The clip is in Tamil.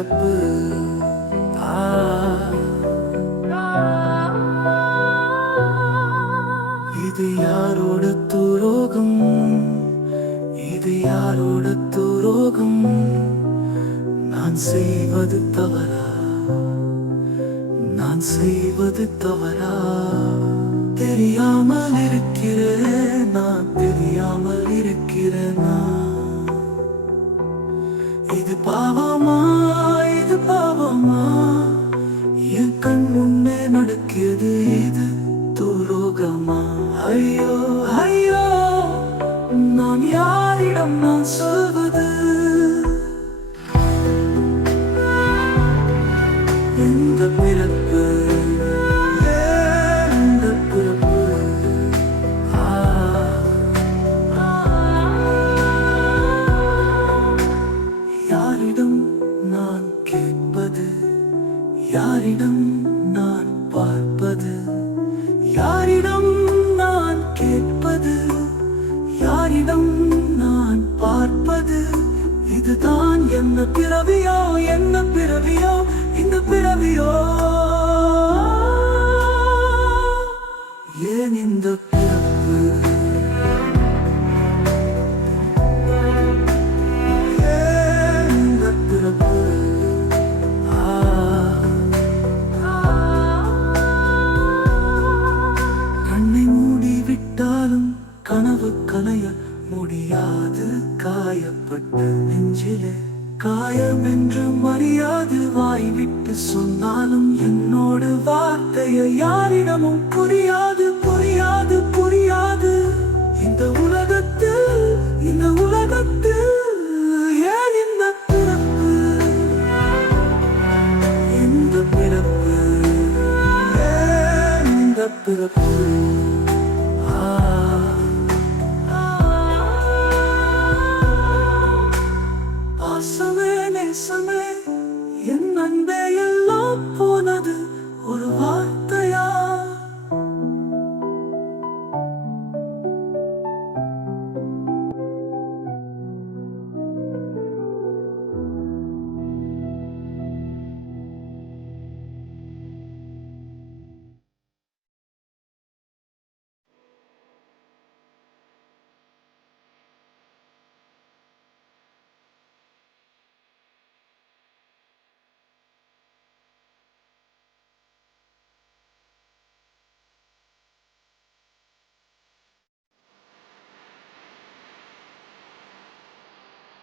பிறப்பு. ஆ, இது யாரோட துரோகம்? இது யாரோட துரோகம்? நான் செய்வது தவறா? நான் செய்வது தவறா? தெரியாமல் இருக்கிறேன் நான், தெரியாமல் இருக்கிறேன் நான். இது பாவமா? இது பாவமா? என் கண் முன்னே நடக்கிறது, இது துரோகமா? ஐயோ ஐயோ, நான் யாரிடம் நான் சொல்வது? இந்த பிறப்பு, இந்த பிறப்பு. ஆ, யாரிடம் நான் கேட்பது? யாரிடம் நான் பார்ப்பது? யாரிடம் நான் கேட்பது? யாரிடம் நான் பார்ப்பது? இதுதான் என்ன பிறவியோ? என்ன பிறவியோ இந்த பிறவியோ? ஏன் இந்த பிறப்பு? ஏன் இந்த பிறப்பு? ஆ, கண்ணை மூடிவிட்டாலும் கனவு கலைய முடியாது. காயப்பட்ட நெஞ்சிலே காயம் என்று மரியாது. வாய் விட்டு சொன்னாலும் என்னோட வார்த்தையை யாரிடமும் புரியாது, புரியாது, புரியாது. இந்த உலகத்தில், இந்த உலகத்தில் ஏன் இந்த பிறப்பு? இந்த பிறப்பு, ஏன் இந்த பிறப்பு? பாசமே நேசமே என் அன்பே எல்லாம் போனது. ஒரு